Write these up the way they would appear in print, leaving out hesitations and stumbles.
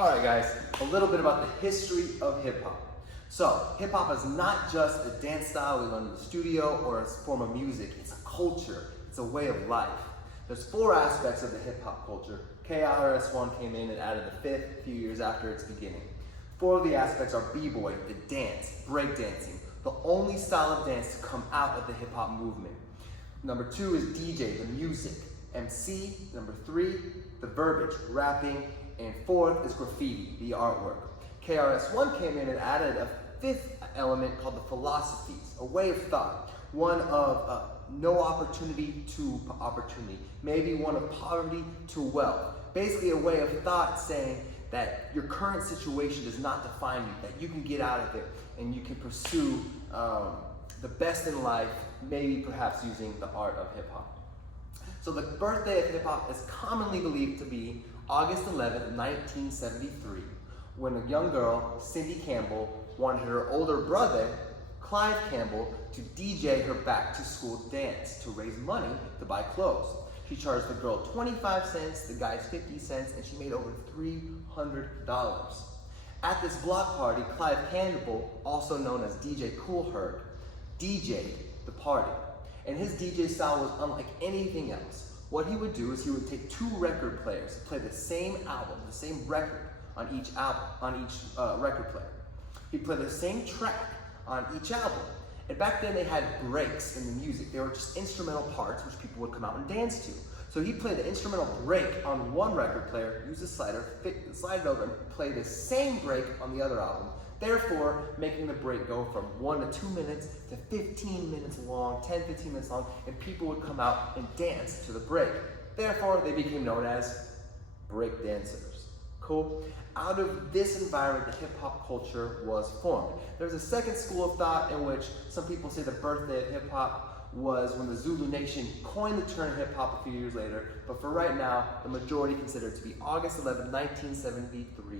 Alright guys, a little bit about the history of hip hop. So, hip hop is not just a dance style we learn in the studio or a form of music, it's a culture, it's a way of life. There's 4 aspects of the hip hop culture. KRS-One came in and added the 5th a few years after its beginning. 4 of the aspects are b-boy, the dance, breakdancing, the only style of dance to come out of the hip hop movement. Number 2 is DJ, the music. MC, number 3, the verbiage, rapping, and 4th is graffiti, the artwork. KRS-One came in and added a 5th element called the philosophies, a way of thought, one of no opportunity to opportunity, maybe one of poverty to wealth. Basically a way of thought saying that your current situation does not define you, that you can get out of it and you can pursue the best in life, maybe perhaps using the art of hip hop. So the birthday of hip hop is commonly believed to be August 11th, 1973, when a young girl, Cindy Campbell, wanted her older brother, Clive Campbell, to DJ her back to school dance to raise money to buy clothes. She charged the girl 25 cents, the guys 50 cents, and she made over $300. At this block party, Clive Campbell, also known as DJ Kool Herc, DJ'd the party. And his DJ style was unlike anything else. What he would do is he would take 2 record players, play the same album, the same record on each album, on each record player. He'd play the same track on each album. And back then they had breaks in the music. They were just instrumental parts which people would come out and dance to. So he'd play the instrumental break on one record player, use the slider, slide it over, and play the same break on the other album. Therefore, making the break go from 1 to 2 minutes to 15 minutes long, 10, 15 minutes long, and people would come out and dance to the break. Therefore, they became known as break dancers. Cool? Out of this environment, the hip hop culture was formed. There's a second school of thought in which some people say the birthday of hip hop was when the Zulu Nation coined the term hip hop a few years later, but for right now, the majority consider it to be August 11, 1973.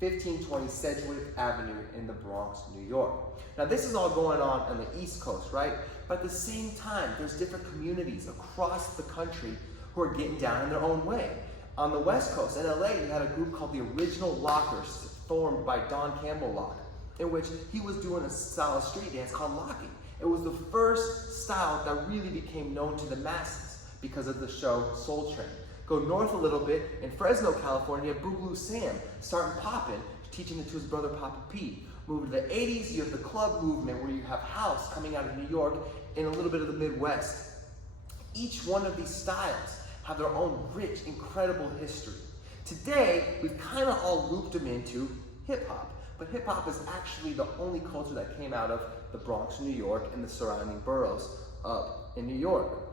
1520 Sedgwick Avenue in the Bronx, New York. Now this is all going on the East Coast, right? But at the same time, there's different communities across the country who are getting down in their own way. On the West Coast, in LA, you had a group called the Original Lockers, formed by Don Campbell Lock, in which he was doing a style of street dance called locking. It was the first style that really became known to the masses because of the show Soul Train. Go north a little bit, in Fresno, California, Boogaloo Sam started popping, teaching it to his brother Papa P. Moving to the 80s, you have the club movement where you have house coming out of New York and a little bit of the Midwest. Each one of these styles have their own rich, incredible history. Today, we've kind of all looped them into hip hop, but hip hop is actually the only culture that came out of the Bronx, New York, and the surrounding boroughs in New York.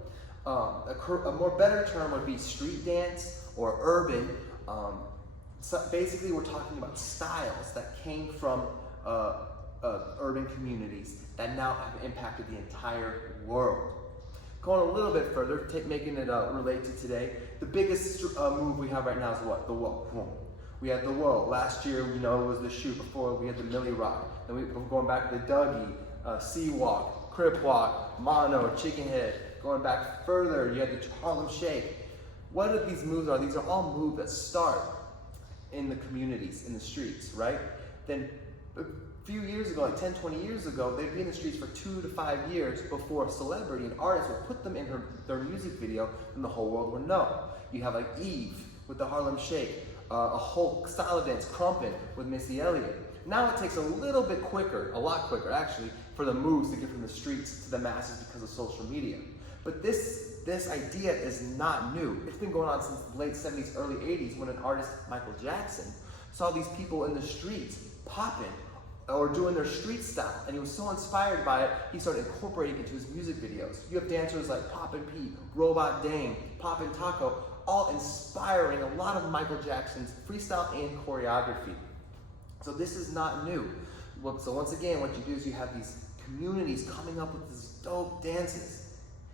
A more better term would be street dance or urban. So basically, we're talking about styles that came from urban communities that now have impacted the entire world. Going a little bit further, making it relate to today, the biggest move we have right now is what? The whoa. We had the whoa. Last year, it was the shoot. Before, we had the Millie Rock. Then we're going back to the Dougie, Sea-Walk, Crip Walk, Mono, Chicken Head. Going back further, you had the Harlem Shake. What are these moves are? These are all moves that start in the communities, in the streets, right? Then a few years ago, like 10, 20 years ago, they'd be in the streets for 2 to 5 years before a celebrity, an artist would put them in their music video and the whole world would know. You have like Eve with the Harlem Shake, a whole style of dance, Crumpin' with Missy Elliott. Now it takes a little bit quicker, a lot quicker actually, for the moves to get from the streets to the masses because of social media. But this idea is not new. It's been going on since the late 70s, early 80s when an artist, Michael Jackson, saw these people in the streets popping or doing their street style. And he was so inspired by it, he started incorporating it into his music videos. You have dancers like Poppin' Pete, Robot Dame, Poppin' Taco, all inspiring a lot of Michael Jackson's freestyle and choreography. So this is not new. So once again, what you do is you have these communities coming up with these dope dances.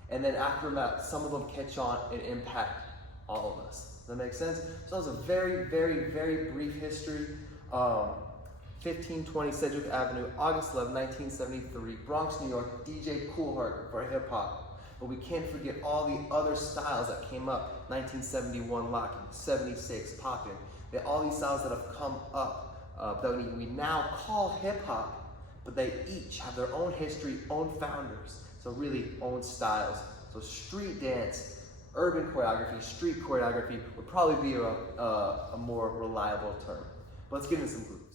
And then after that, some of them catch on and impact all of us. Does that make sense? So that was a very, very, very brief history. 1520 Sedgwick Avenue, August 11, 1973, Bronx, New York, DJ Kool Herc for hip hop. But we can't forget all the other styles that came up. 1971 locking, 76 popping, All these styles that have come up that we now call hip hop, but they each have their own history, own founders, so really own styles. So street dance, urban choreography, street choreography would probably be a more reliable term. But let's get into some groups.